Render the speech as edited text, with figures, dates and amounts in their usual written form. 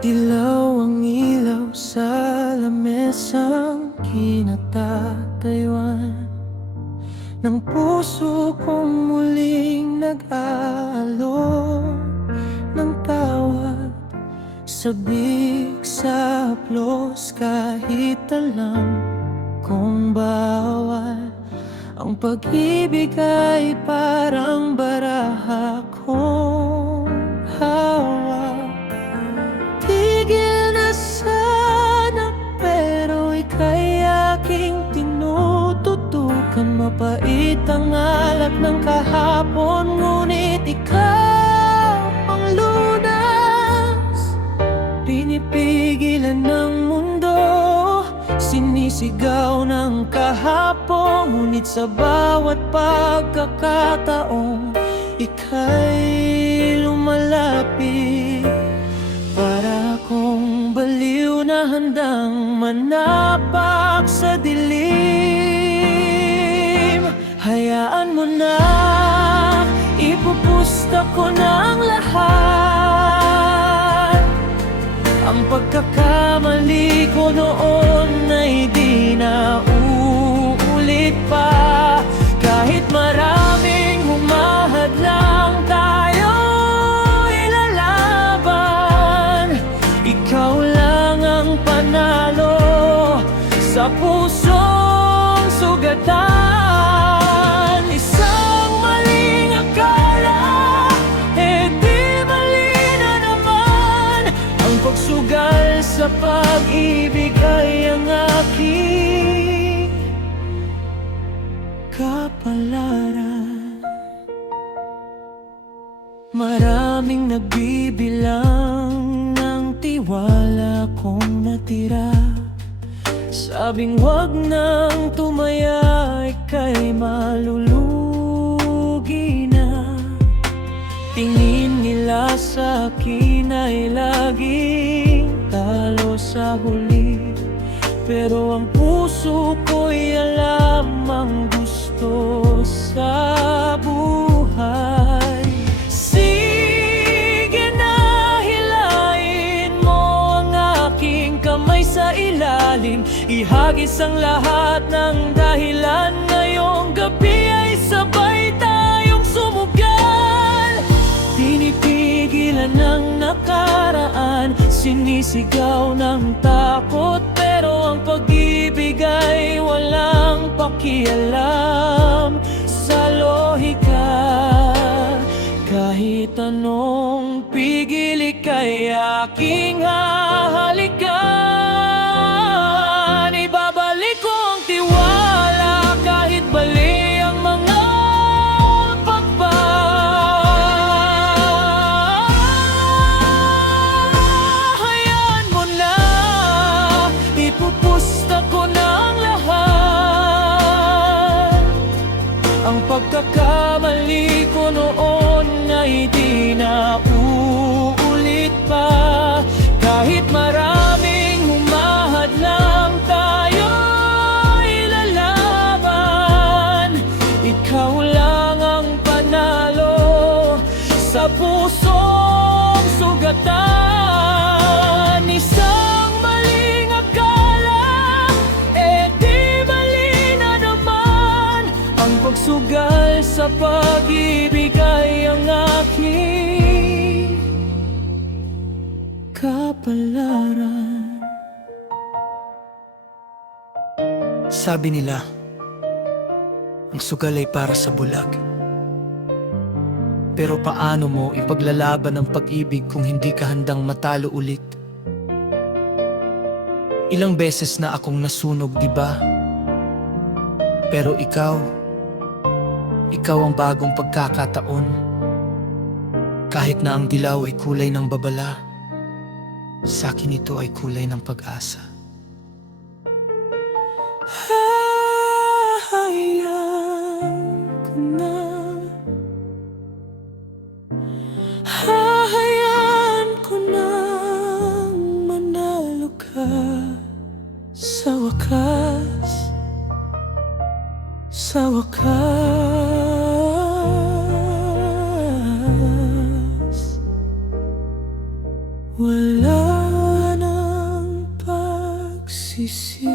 Dilaw ang ilaw sa lamesang kinatatayuan ng puso kong muling nag-aalok ng tawad. Sabik sa haplos kahit alam kong bawal. Ang pag-ibig ay parang baraha kong hawak. Tigil na sana pero ika'y aking tinututukan. Mapait ang alak ng kahapon, ngunit ikaw ang lunas. Pinipigilan ng mundo, sinisigaw ng kahapon, ngunit sa bawat pagkakataong ika'y lumalapit. Para akong baliw na handang manapak sa dilim. Hayaan mo na, ipupusta ko ng lahat. Ang pagkakamali ko noon ay di na uulit pa. Kahit maraming humahadlang, tayo ilalaban. Ikaw lang ang panalo sa pusong sugatan. Isang maling akala, di mali na naman. Ang pagsugal sa pag-ibig ay ang aking kapalaran. Maraming nagbibilang ng tiwala kong natira. Sabing wag nang tumaya, ika'y malulugi na. Tingin nila sa akin ay laging talo sa huli, pero ang puso ko'y alam ang gusto sa buhay. Sige na, hilain mo ang aking kamay sa ilalim. Ihagis ang lahat ng dahilan. Ngayong gabi ay sabay tayong sumugal. Pinipigilan ng nakaraan, sinisigaw ng takot, pero ang pag-ibig ay walang pakialam sa lohika. Kahit anong pigil, ika'y aking hahalikan. Ibabalik ko ang tiwala kahit bali ang mga hayaan mo na, ipupusta ko ng lahat. Ang pagkakamali ko noon ay di na uulit pa. Kahit maraming humahadlang, tayo ilalaban. Ikaw lang ang panalo sa pusong sugatan. Isang maling akala, di mali na naman. Ang pagsugal sa pag-ibig ay ang aking kapalaran. Sabi nila, ang sugal ay para sa bulag. Pero paano mo ipaglalaban ang pag-ibig kung hindi ka handang matalo ulit? Ilang beses na akong nasunog, di ba? Pero ikaw ang bagong pagkakataon. Kahit na ang dilaw ay kulay ng babala, sa akin ito ay kulay ng pag-asa. Hahayaan ko na, hahayaan ko na manalo ka sa wakas, sa wakas. Wala nagsisisi.